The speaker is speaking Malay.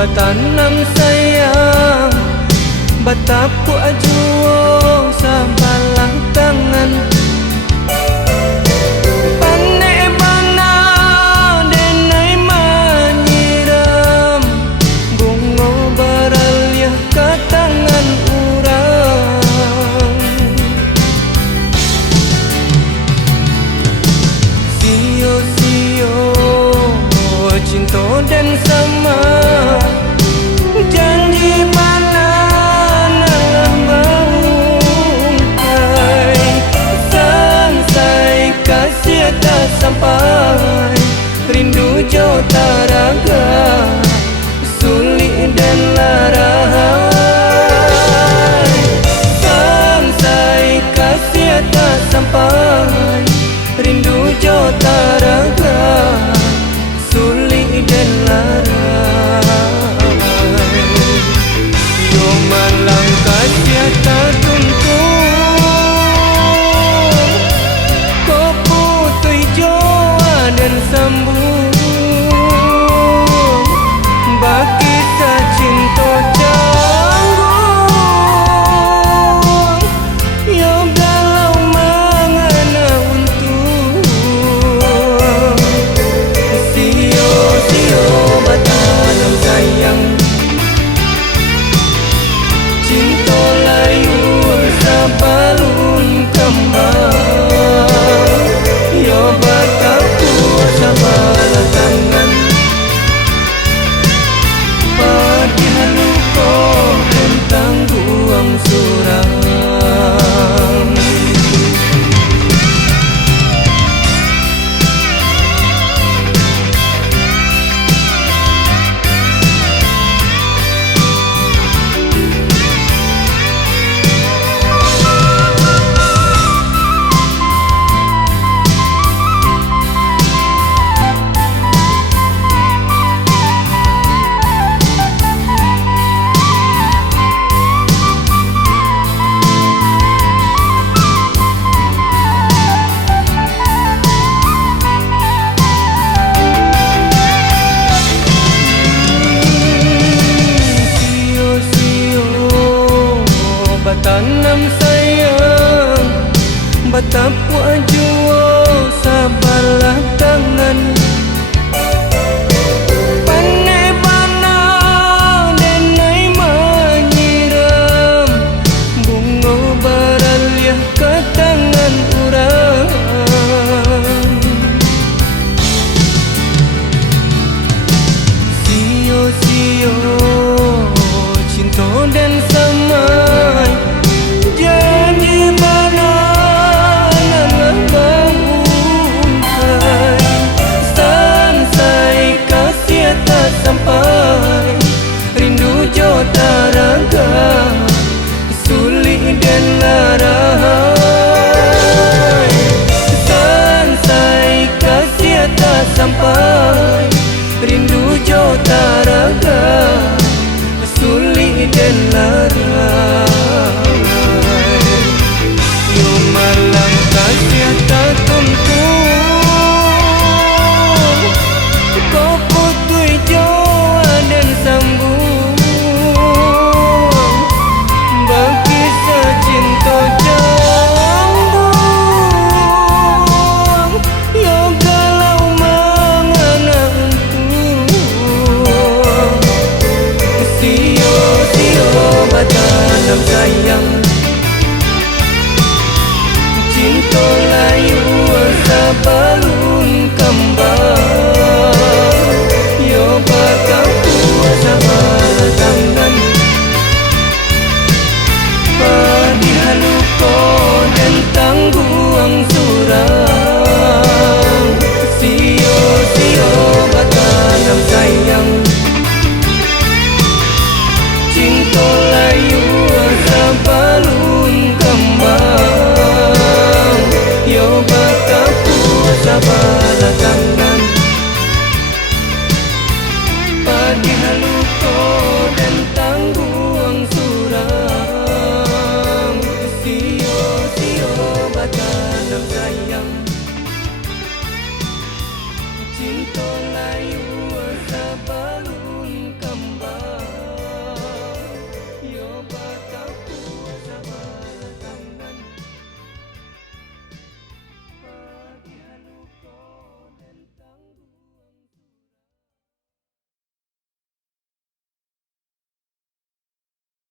batanam sayang, batapu ajuo sa balang tangan. Pandai bana denai manyiram, bungo baralyah ke tangan urang. Sio-sio cinta dan sama, janji mana nalah mengungkai. Sampai kasih tak sampai, rindu jauh taraga, sulit dan larai. Sampai kasih tak sampai, rindu jauh taraga, sulit dan larai. Yo malang kasih tak tuntung, ko putui joa dan sambung, bagi sa cinta canggung. Yo galau mangana untung, sio-sio batanam sayang, cinta layur sa balun kembang. Yo batapu sa balang tangan, padihalu ko tentang buang surang. Batanam sayang, batapu ajuo sa balang tangan. Pandai bana denai manyiram, bunga baralyah ke tangan urang. Sio-sio cinta dan samai, janji mana nalah mengungkai. Sampai kasih tak sampai, rindu jauh taraga, sulit dan larai. Sampai kasih tak sampai, rindu jauh taraga, sulit dan larai. Yo malang kasih tak tuntung, ko putui joa dan sambung, bagi sa cinta canggung. Yo galau mangana untung, sio-sio batanam sayang, cinta layu sa balun kembang. Yo batapu sa balang tangan, padihalu ko tentang buang surang. Sio-sio batanam sayang, cinta layu sa balun kembang. Yo batapu sa balang